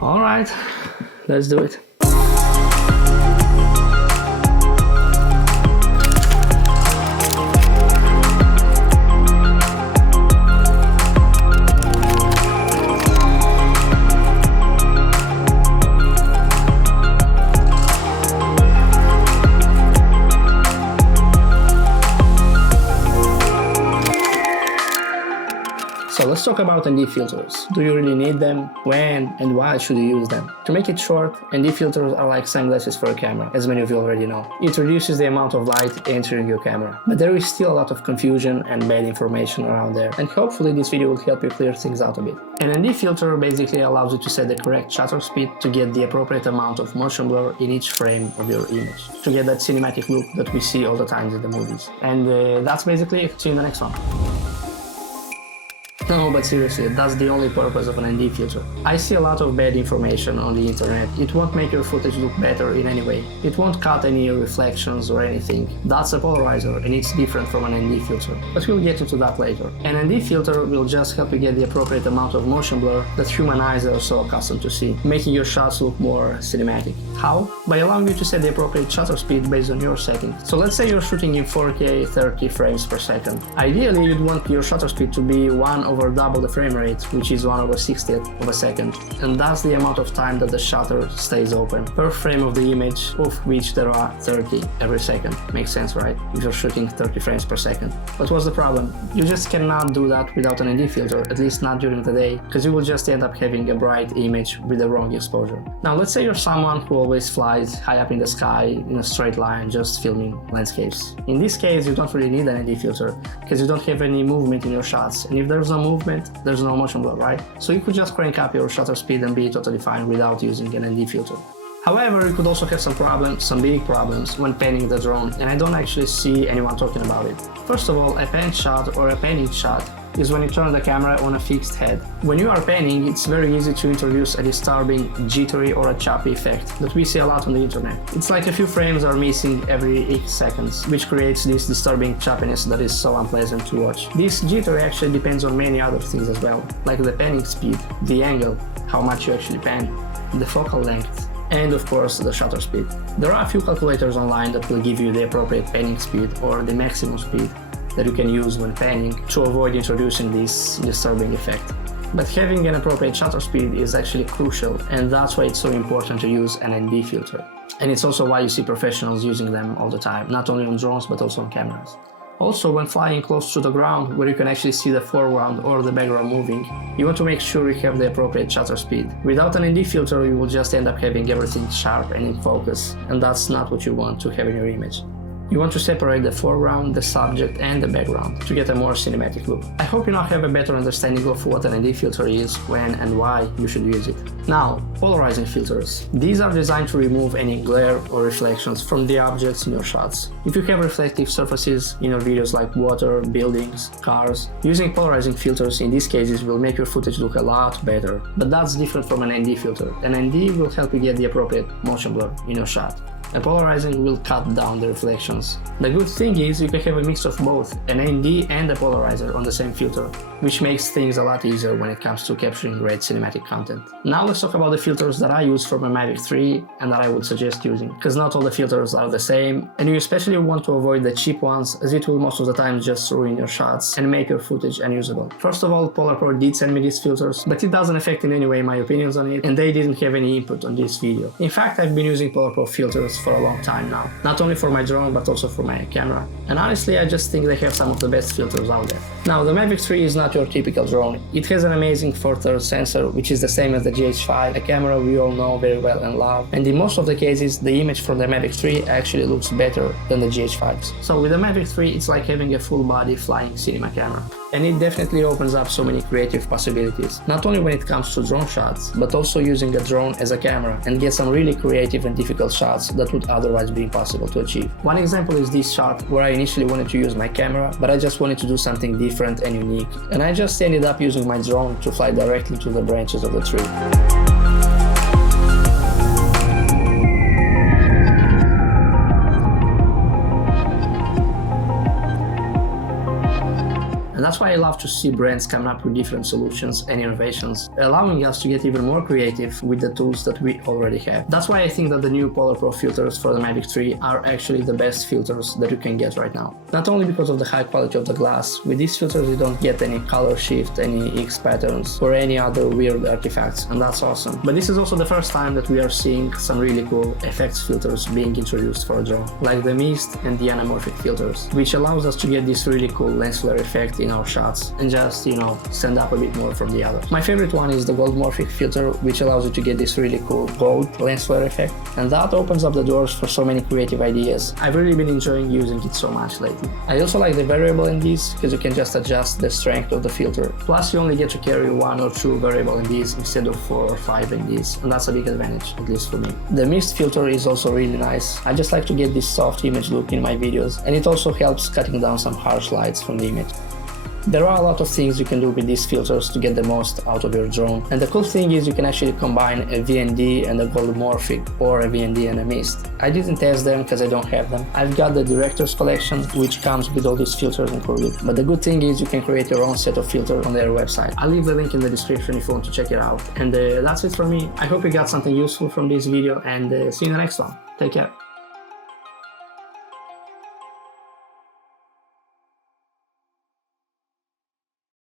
Alright, let's do it. So let's talk about ND filters. Do you really need them? When and why should you use them? To make it short, ND filters are like sunglasses for a camera, as many of you already know. It reduces the amount of light entering your camera. But there is still a lot of confusion and bad information around there, and hopefully this video will help you clear things out a bit. An ND filter basically allows you to set the correct shutter speed to get the appropriate amount of motion blur in each frame of your image, to get that cinematic look that we see all the time in the movies. And that's basically it. See you in the next one. No, but seriously, that's the only purpose of an ND filter. I see a lot of bad information on the internet. It won't make your footage look better in any way. It won't cut any reflections or anything. That's a polarizer and it's different from an ND filter. But we'll get into that later. An ND filter will just help you get the appropriate amount of motion blur that human eyes are so accustomed to see, making your shots look more cinematic. How? By allowing you to set the appropriate shutter speed based on your settings. So let's say you're shooting in 4K 30 frames per second. Ideally, you'd want your shutter speed to be 1/double the frame rate, which is 1/60th of a second, and that's the amount of time that the shutter stays open per frame of the image, of which there are 30 every second. Makes sense, right? If you're shooting 30 frames per second. But what's the problem? You just cannot do that without an ND filter, at least not during the day, because you will just end up having a bright image with the wrong exposure. Now let's say you're someone who always flies high up in the sky in a straight line just filming landscapes. In this case, you don't really need an ND filter because you don't have any movement in your shots, and if there's no movement, there's no motion blur, right? So you could just crank up your shutter speed and be totally fine without using an ND filter. However, you could also have some big problems when panning the drone, and I don't actually see anyone talking about it. First of all, a pan shot or a panning shot is when you turn the camera on a fixed head. When you are panning, it's very easy to introduce a disturbing jittery or a choppy effect that we see a lot on the internet. It's like a few frames are missing every X seconds, which creates this disturbing choppiness that is so unpleasant to watch. This jittery actually depends on many other things as well, like the panning speed, the angle, how much you actually pan, the focal length, and of course the shutter speed. There are a few calculators online that will give you the appropriate panning speed or the maximum speed that you can use when panning to avoid introducing this disturbing effect. But having an appropriate shutter speed is actually crucial, and that's why it's so important to use an ND filter. And it's also why you see professionals using them all the time, not only on drones but also on cameras. Also, when flying close to the ground, where you can actually see the foreground or the background moving, you want to make sure you have the appropriate shutter speed. Without an ND filter, you will just end up having everything sharp and in focus, and that's not what you want to have in your image. You want to separate the foreground, the subject, and the background to get a more cinematic look. I hope you now have a better understanding of what an ND filter is, when and why you should use it. Now, polarizing filters. These are designed to remove any glare or reflections from the objects in your shots. If you have reflective surfaces in your videos like water, buildings, cars, using polarizing filters in these cases will make your footage look a lot better. But that's different from an ND filter. An ND will help you get the appropriate motion blur in your shot. A polarizing will cut down the reflections. The good thing is you can have a mix of both, an ND and a polarizer on the same filter, which makes things a lot easier when it comes to capturing great cinematic content. Now let's talk about the filters that I use for my Mavic 3 and that I would suggest using, because not all the filters are the same, and you especially want to avoid the cheap ones, as it will most of the time just ruin your shots and make your footage unusable. First of all, PolarPro did send me these filters, but it doesn't affect in any way my opinions on it, and they didn't have any input on this video. In fact, I've been using PolarPro filters for a long time now, not only for my drone but also for my camera, and honestly I just think they have some of the best filters out there. Now, the Mavic 3 is not your typical drone. It has an amazing 4/3 sensor, which is the same as the GH5, a camera we all know very well and love, and in most of the cases the image from the Mavic 3 actually looks better than the GH5's. So with the Mavic 3 it's like having a full body flying cinema camera. And it definitely opens up so many creative possibilities, not only when it comes to drone shots, but also using a drone as a camera and get some really creative and difficult shots that would otherwise be impossible to achieve. One example is this shot where I initially wanted to use my camera, but I just wanted to do something different and unique, and I just ended up using my drone to fly directly to the branches of the tree. And that's why I love to see brands coming up with different solutions and innovations, allowing us to get even more creative with the tools that we already have. That's why I think that the new PolarPro filters for the Mavic 3 are actually the best filters that you can get right now. Not only because of the high quality of the glass, with these filters you don't get any color shift, any X patterns, or any other weird artifacts, and that's awesome. But this is also the first time that we are seeing some really cool effects filters being introduced for a drone, like the mist and the anamorphic filters, which allows us to get this really cool lens flare effect in our shots and just, stand up a bit more from the others. My favorite one is the Goldmorphic filter, which allows you to get this really cool gold lens flare effect, and that opens up the doors for so many creative ideas. I've really been enjoying using it so much lately. I also like the variable NDs because you can just adjust the strength of the filter. Plus you only get to carry 1 or 2 variable NDs instead of 4 or 5 NDs, and that's a big advantage, at least for me. The mist filter is also really nice. I just like to get this soft image look in my videos, and it also helps cutting down some harsh lights from the image. There are a lot of things you can do with these filters to get the most out of your drone, and the cool thing is you can actually combine a VND and a Goldmorphic, or a VND and a mist. I didn't test them because I don't have them. I've got the Director's Collection, which comes with all these filters included, but the good thing is you can create your own set of filters on their website. I'll leave the link in the description if you want to check it out. And that's it from me. I hope you got something useful from this video, and see you in the next one. Take care.